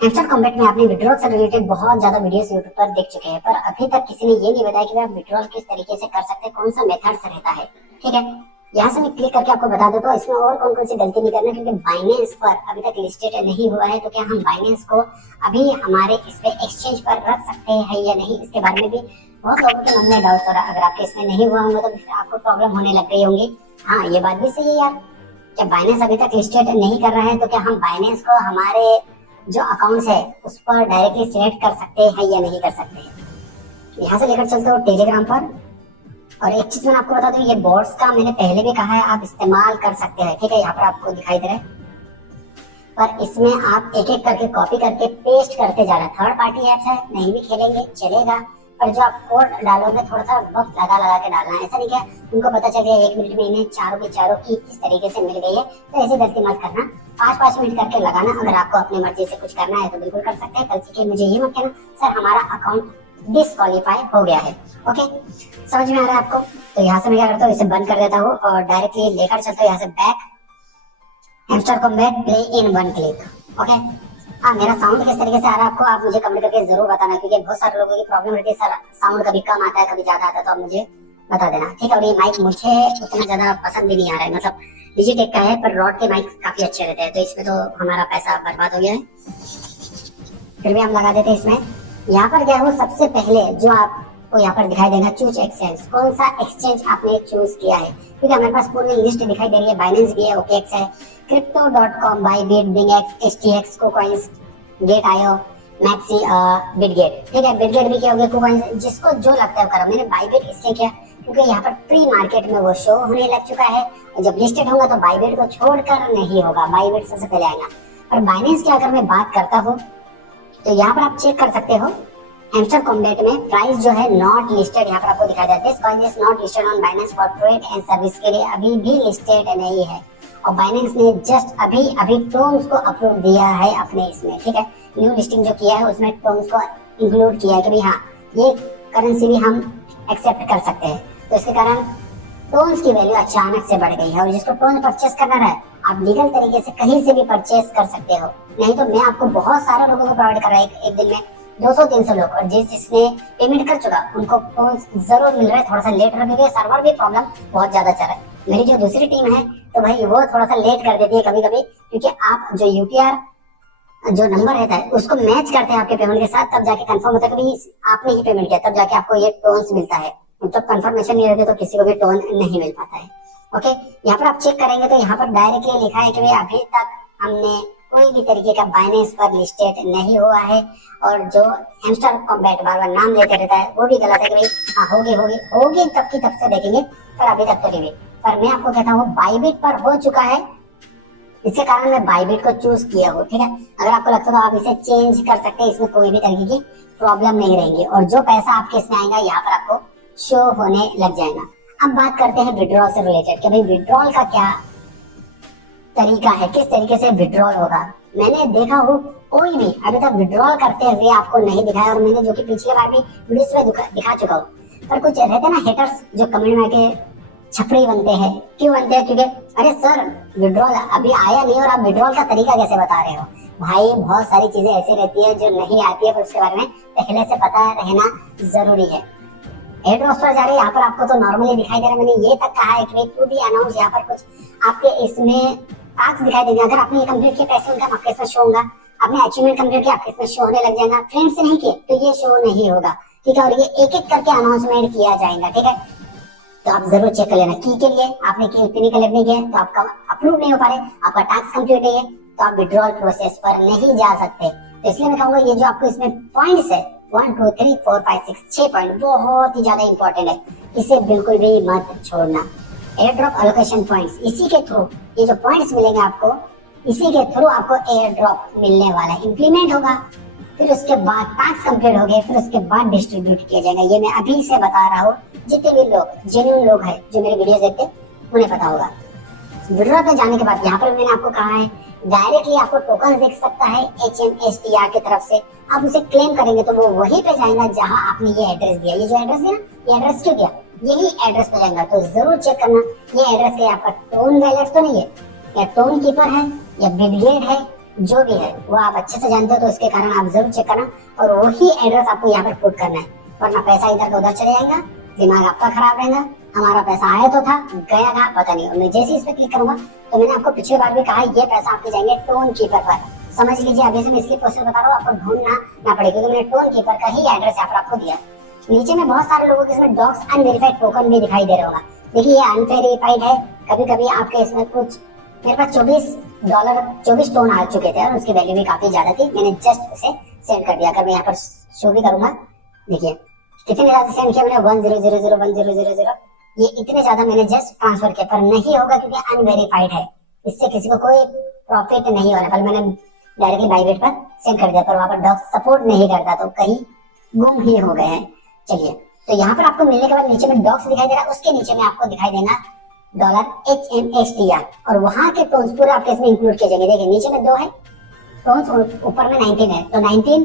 Hamster combat में आपने withdrawal से रिलेटेड बहुत ज्यादा वीडियोस यूट्यूब पर देख चुके हैं, पर अभी तक किसी ने ये नहीं बताया कि आप विड्रॉल किस तरीके से कर सकते हैं, कौन सा मेथड्स रहता है। ठीक है, यहाँ से मैं क्लिक करके आपको बता दूं तो इसमें और कौन कौन सी गलती नहीं करना, क्योंकि बाइनेंस पर अभी तक लिस्टेड नहीं हुआ है। तो क्या हम बाइनेंस को अभी हमारे इस पे एक्सचेंज पर रख सकते हैं या नहीं, इसके बारे में भी बहुत लोगों के मन में डाउट हो रहा है। अगर आपके इसमें नहीं हुआ होगा तो फिर आपको प्रॉब्लम होने लग गई होंगी। हाँ, ये बात भी सही है यार, क्या बाइनेंस अभी तक लिस्टेड नहीं कर रहा है तो क्या हम बाइनेंस को हमारे जो अकाउंट्स है उस पर डायरेक्टली सिलेक्ट कर सकते हैं या नहीं कर सकते हैं। यहाँ से लेकर चलते हो टेलीग्राम पर। और एक चीज मैं आपको बता दूं, ये बॉट्स का मैंने पहले भी कहा है, आप इस्तेमाल कर सकते हैं। ठीक है, यहाँ पर आपको दिखाई दे रहा है, पर इसमें आप एक एक करके कॉपी करके पेस्ट करते जाना। थर्ड पार्टी ऐप्स है, नहीं भी खेलेंगे चलेगा, पर जो आप कोड डालोगे थोड़ा सा वक्त लगा लगा के डालना है। ऐसा नहीं क्या उनको पता चल गया 1 मिनट में इन्हें चारों की चारों की किस तरीके से मिल गई है, तो ऐसी गलती मत करना। 5-5 मिनट करके लगाना। अगर आपको अपनी मर्जी से कुछ करना है तो बिल्कुल कर सकते हैं। कल से मुझे ये मत कहना सर हमारा अकाउंट डिसक्वालीफाई हो गया है। ओके, समझ में आ रहा है आपको? तो यहाँ से मैं क्या करता हूँ, इसे बंद कर देता हूँ और डायरेक्टली लेकर चलता हूँ यहाँ से back hamster combat play in 1 click. Okay, हाँ, मेरा साउंड किस तरीके से आ रहा है आपको आप मुझे कमेंट करके जरूर बताना, क्योंकि बहुत सारे लोगों की प्रॉब्लम रहती है, सर साउंड कभी कम आता है कभी ज्यादा आता है, तो आप मुझे बता देना। ठीक है, और ये माइक मुझे उतना ज्यादा पसंद भी नहीं आ रहा है, मतलब डिजिटेक का है, पर रॉड के माइक काफी अच्छे रहते हैं, तो इसमें तो हमारा पैसा बर्बाद हो गया है। फिर भी हम लगा देते हैं इसमें। यहाँ पर क्या हो, सबसे पहले जो आपको यहाँ पर दिखाई देगा चूज एक्सचेंज, कौन सा एक्सचेंज आपने चूज किया है, क्योंकि हमारे पास पूरी लिस्ट दिखाई दे रही है। बाइनेंस भी है, ओकेएक्स है, crypto.com, बाइबिट, बिंगएक्स, एचटीएक्स, कोकॉइंस, गेट.आईओ, मैक्सी, बिटगेट। ठीक है, बिटगेट भी क्या हो गया, कोकॉइंस, जिसको जो लगता है करो। मैंने बाइबिट इसलिए किया क्योंकि यहाँ पर प्री मार्केट में वो शो होने लग चुका है, और जब लिस्टेड होगा तो बाइबिट को छोड़कर नहीं होगा, बाइबिट सबसे पहले आएगा। और बाइनेंस की अगर मैं बात करता हूँ तो यहाँ पर आप चेक कर सकते हो, हेमस्टर कॉम्बैट में प्राइस जो है नॉट लिस्टेड, यहाँ पर आपको दिखाई देता है, this coin is not listed on Binance for trade and service, के लिए अभी भी लिस्टेड नहीं है। और बाइनेंस ने जस्ट अभी टोन्स को अप्रूव दिया है अपने इसमें। ठीक है, न्यू लिस्टिंग जो किया है उसमें टोन्स को इंक्लूड किया है कि भाई हाँ, ये करेंसी भी हम एक्सेप्ट कर सकते हैं। तो इसके कारण टोन्स की वैल्यू अचानक से बढ़ गई है, और जिसको टोन परचेस करना है आप लीगल तरीके से कहीं से भी परचेस कर सकते हो। नहीं तो मैं आपको बहुत सारे लोगों को प्रोवाइड कर रहा है, एक दिन में 200-300 लोग, और जिसने पेमेंट कर चुका उनको टोन्स जरूर मिल रहा है, थोड़ा सा लेट कर देते हैं, सर्वर भी प्रॉब्लम बहुत ज्यादा चल रहा है। मेरी जो दूसरी टीम है तो भाई वो थोड़ा सा लेट कर देती है कभी कभी, क्योंकि आप जो यूटीआर जो नंबर रहता है उसको मैच करते हैं आपके पेमेंट के साथ, तब जाके कंफर्म होता है कि आपने ही पेमेंट किया, तब जाके आपको ये टोन्स मिलता है। तो कंफर्मेशन नहीं रहती तो किसी को भी टोन नहीं मिल पाता है। ओके, यहाँ पर आप चेक करेंगे तो यहाँ पर डायरेक्टली लिखा है कि भाई अभी तक हमने कोई भी तरीके का बाइनेंस पर लिस्टेड नहीं हुआ है, और जो हेमस्टर कॉम्बैट बार बार नाम लेते रहता है वो भी गलत है कि भाई हाँ होगी तब की तब से देखेंगे, पर अभी तक तो नहीं। पर मैं आपको कहता हूँ बाइबिट पर हो चुका है, इसके कारण मैं बाइबिट को चूज किया हूँ। ठीक है, अगर आपको लगता है तो आप इसे चेंज कर सकते हैं, इसमें कोई भी तरीके की प्रॉब्लम नहीं रहेगी, और जो पैसा आपके इसमें आएगा यहाँ पर आपको शो होने लग जाएगा। अब बात करते हैं विड्रॉल से रिलेटेड कि भाई विड्रॉल का क्या तरीका है, किस तरीके से विड्रॉल होगा। मैंने देखा हो कोई भी अभी तक विड्रॉल करते हुए आपको नहीं दिखाया, और मैंने जो कि पिछले बार भी वीडियोस में दिखा चुका हूँ। पर कुछ रहते ना हेटर्स जो कमेंट में आके छपड़ी बनते हैं, क्यों बनते हैं? क्योंकि अरे सर विड्रॉल अभी आया नहीं और आप विड्रॉल का तरीका कैसे बता रहे हो। भाई बहुत सारी चीजें ऐसी रहती है जो नहीं आती है, पर उसके बारे में पहले से पता रहना जरूरी है। एड्रॉप पर जा रहे हैं, यहाँ पर आपको तो नॉर्मली दिखाई दे रहा है। मैंने ये तक कहा है कि टू बी अनाउंस, यहाँ पर कुछ आपके इसमें टास्क दिखाई देंगे। अगर आपने ये कंप्लीट किया पैसे उनका आपके इसमें शो होगा, आपने अचीवमेंट कंप्लीट किया आपके इसमें शो होने लग जाएगा। फ्रेंड से नहीं किए तो ये शो नहीं होगा। ठीक है, और ये एक एक करके अनाउंसमेंट किया जाएगा। ठीक है, तो आप जरूर चेक कर लेना। की के लिए आपने की उतनी कलेक्ट नहीं किया तो आपका अप्रूव नहीं हो पा रहे, आपका टास्क कंप्लीट नहीं है तो आप विड्रॉल प्रोसेस पर नहीं जा सकते। तो इसलिए मैं कहूंगा ये जो आपको इसमें पॉइंट्स है 1 2 3 4 5 6 6 पॉइंट बहुत ही ज्यादा इंपॉर्टेंट है, इसे बिल्कुल भी मत छोड़ना। एयर ड्रॉप एलोकेशन पॉइंट्स, इसी के थ्रू ये जो पॉइंट्स मिलेंगे आपको, इसी के थ्रू आपको एयर ड्रॉप मिलने वाला है। इंप्लीमेंट होगा, फिर उसके बाद टास्क कंप्लीट हो गए, फिर उसके बाद डिस्ट्रीब्यूट किया जाएगा। ये मैं अभी से बता रहा हूँ, जितने भी लोग जेन्युइन लोग हैं जो मेरे वीडियोस देखते हैं उन्हें पता होगा। विड्रॉल पे जाने के बाद यहाँ पर मैंने आपको कहा है डायरेक्टली आपको टोकन दिख सकता है HMSTR की तरफ से, आप उसे क्लेम करेंगे तो वो वहीं पे जाएगा जहां आपने ये एड्रेस दिया। ये जो एड्रेस दिया ये एड्रेस क्यों दिया, यही एड्रेस पे जाएगा। तो जरूर चेक करना ये एड्रेस क्या आपका टोन वैलेट तो नहीं है, या टोन कीपर है, या बिटगेट है, जो भी है वो आप अच्छे से जानते हो, तो इसके कारण आप जरूर चेक करना और वही एड्रेस आपको यहाँ पर पुट करना है, वरना पैसा इधर का उधर चले जाएगा, दिमाग आपका खराब रहेगा। हमारा पैसा आया तो था, गया कहाँ पता नहीं। और मैं जैसे इस पे क्लिक करूंगा तो मैंने आपको पिछली बार भी कहा ये पैसा आपके जाएंगे टोन कीपर पर। समझ लीजिए, अभी से मैं इसलिए प्रोसेस बता रहा हूँ, आपको ढूंढना ना पड़ेगा क्योंकि मैंने टोन कीपर का ही एड्रेस यहाँ पर आपको दिया। नीचे में बहुत सारे लोगों के इसमें डॉक्स अनवेरिफाइड टोकन भी दिखाई दे रहा होगा। देखिए ये अनवेरिफाइड है, कभी कभी आपके इसमें कुछ, मेरे पास $24 टोन आ चुके थे और उसकी वैल्यू भी काफी ज्यादा थी। मैंने जस्ट उसे सेंड कर दिया। अगर मैं यहाँ पर शो भी करूंगा, देखिए कितने ज्यादा सेंड किया मैंने, 10001000। ये इतने ज्यादा मैंने जस्ट ट्रांसफर किया, पर नहीं होगा क्योंकि अनवेरिफाइड है, इससे किसी को कोई प्रॉफिट नहीं होने पर मैंने डायरेक्टली बाइबिट पर सेंड कर दिया, पर वहां पर डॉक्स सपोर्ट नहीं करता तो कहीं गुम ही हो गए हैं। चलिए, तो यहाँ पर आपको मिलने के बाद नीचे में डॉक्स दिखाई दे रहा है, उसके नीचे में आपको दिखाई देगा $HMHTR और वहां के टोन्स पूरे आपके इसमें इंक्लूड किए जाएंगे। देखिए नीचे में 2 है टोन्स और ऊपर में 19 है, तो 19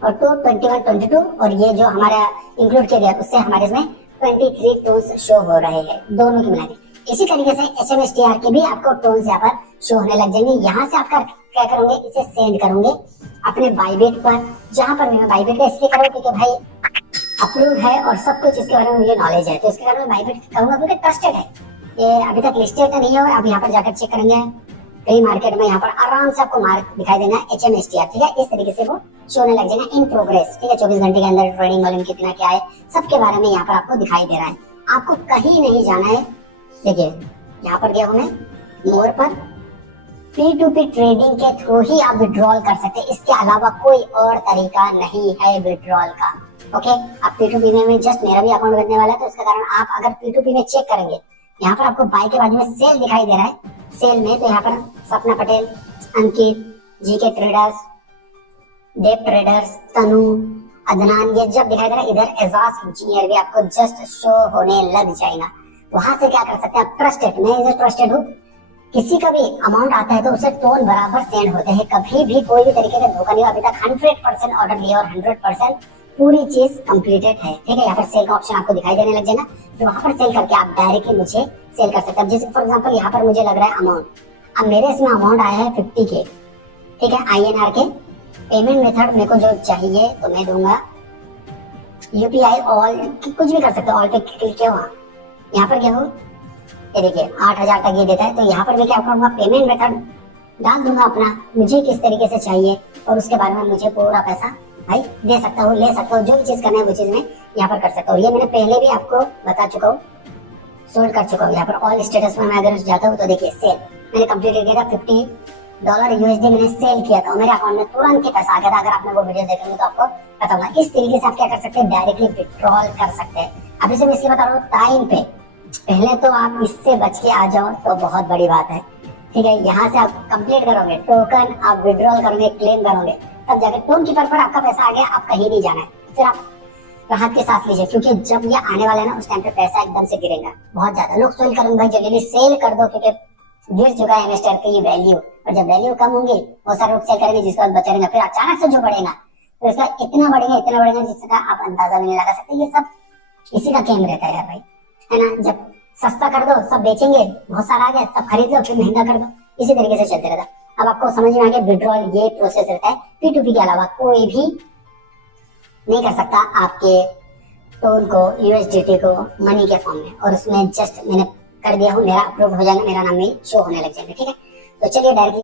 और 2 21 22 और ये जो हमारा इंक्लूड किया गया उससे हमारे इसमें 23 टोन्स शो हो रहे हैं, दोनों की मिला के। इसी तरीके से HMHTR के भी आपको टोन्स यहाँ पर शो होने लग जाएंगे। यहाँ से आप क्या करोगे, इसे सेंड करोगे अपने बाइबिट पर, जहां पर मैं बाइबिट का इसलिए करूँ क्योंकि भाई अप्रूव है और सब कुछ इसके बारे में मुझे नॉलेज है, तो इसके कारण मैं बाइबिट करूंगा क्योंकि ट्रस्टेड है। ये अभी तक लिस्टेड नहीं हुआ, अब यहाँ पर जाकर चेक करेंगे कई मार्केट में, यहाँ पर आराम से आपको मार्क दिखाई देना HMHTR, ठीक है। इस तरीके से वो शो होने लग जाएगा इन प्रोग्रेस, ठीक है। 24 घंटे के अंदर ट्रेडिंग वॉल्यूम कितना क्या है, सबके बारे में यहाँ पर आपको दिखाई दे रहा है। आपको कहीं नहीं जाना है। देखिए यहाँ पर गया हूँ मैं मोर पर, P2P ट्रेडिंग के थ्रू ही आप विड्रॉल कर सकते हैं, इसके अलावा कोई और तरीका नहीं है विड्रॉल का। ओके, अब P2P में जस्ट मेरा भी अकाउंट बनने वाला है, तो इसके कारण आप अगर P2P में चेक करेंगे, यहाँ पर आपको बाय के बाजू में सेल दिखाई दे रहा है। सेल में तो यहाँ पर सपना पटेल, अंकित, जीके ट्रेडर्स, डेप ट्रेडर्स, तनु, अदनान, ये जब दिखाई दे रहा है, इधर एजाज इंजीनियर भी आपको जस्ट शो होने लग जाएगा। वहां से क्या कर सकते हैं आप, ट्रस्टेड, मैं इधर ट्रस्टेड हूँ, किसी का भी अमाउंट आता है तो उसे टोन बराबर सेंड होते हैं, कभी भी कोई भी तरीके का धोखा नहीं हुआ। अभी तक 100% ऑर्डर लिया और 100% पूरी चीज कंप्लीटेड है, ठीक है। यहाँ पर सेल का ऑप्शन आपको दिखाई देने लग जाएगा, तो वहां पर सेल करके आप डायरेक्टली मुझे सेल कर सकते हैं। जैसे फॉर एग्जांपल यहाँ पर मुझे लग रहा है अमाउंट, अब मेरे इसमें अमाउंट आया है 50K, ठीक है, INR के। पेमेंट मेथड मेरे को जो चाहिए तो मैं दूंगा UPI, ऑल, कुछ भी कर सकते हो, ऑल पे क्लिक किया, वहाँ यहाँ पर क्या हो, ये देखिए 8000 तक ये देता है। तो यहाँ पर मैं क्या करूँगा, पेमेंट मेथड डाल दूंगा अपना, मुझे किस तरीके से चाहिए और उसके बारे में मुझे पूरा पैसा भाई दे सकता हूँ, ले सकता हूँ, जो भी चीज करना है वो चीज मैं यहाँ पर कर सकता हूँ। ये मैंने पहले भी आपको बता चुका हूँ, सोल्ड कर चुका हूँ। यहाँ पर ऑल स्टेटस में मैं अगर जाता हूँ तो देखिए सेल मैंने कंप्लीट किया था, $50 USD मैंने सेल किया था, मेरे अकाउंट में तुरंत ही पैसा आ गया था। अगर आपने वो वीडियो देखेंगे तो आपको पता होगा। इस तरीके से आप क्या कर सकते हैं, डायरेक्टली विड्रॉल कर सकते हैं। अभी से मैं इसलिए बता रहा हूँ टाइम पे, पहले तो आप इससे बच के आ जाओ तो बहुत बड़ी बात है, ठीक है। यहाँ से आप कंप्लीट करोगे, टोकन आप विड्रॉल करोगे, क्लेम करोगे, तब जाकर टोन कीपर पर आपका पैसा आ गया, आप कहीं नहीं जाना है, फिर आप राहत के सांस लीजिए, क्योंकि जब ये आने वाला है ना उस टाइम पे पैसा एकदम से गिरेगा बहुत ज्यादा। लोग सेल करेंगे भाई, जल्दी सेल कर दो क्योंकि गिर चुका है इन्वेस्टर की वैल्यू, और जब वैल्यू कम होंगी बहुत सारे लोग सेल करेंगे, जिसके बाद बचा रहेगा, फिर अचानक से जो बढ़ेगा तो इसका इतना बढ़ेगा जिसका आप अंदाजा भी नहीं लगा सकते। ये सब इसी का गेम रहता है यार भाई, है ना। जब सस्ता कर दो सब बेचेंगे, बहुत सारा आ गया सब खरीद लो, फिर महंगा कर दो, इसी तरीके से चलते रहता। अब आपको समझ में आ गया, विड्रॉल ये प्रोसेस रहता है। P2P के अलावा कोई भी नहीं कर सकता आपके टोन को, USDT को मनी के फॉर्म में, और उसमें जस्ट मैंने कर दिया हूँ, मेरा अप्रूव हो जाएगा, मेरा नाम भी शो होने लग जाएगा, ठीक है। तो चलिए डायरेक्टली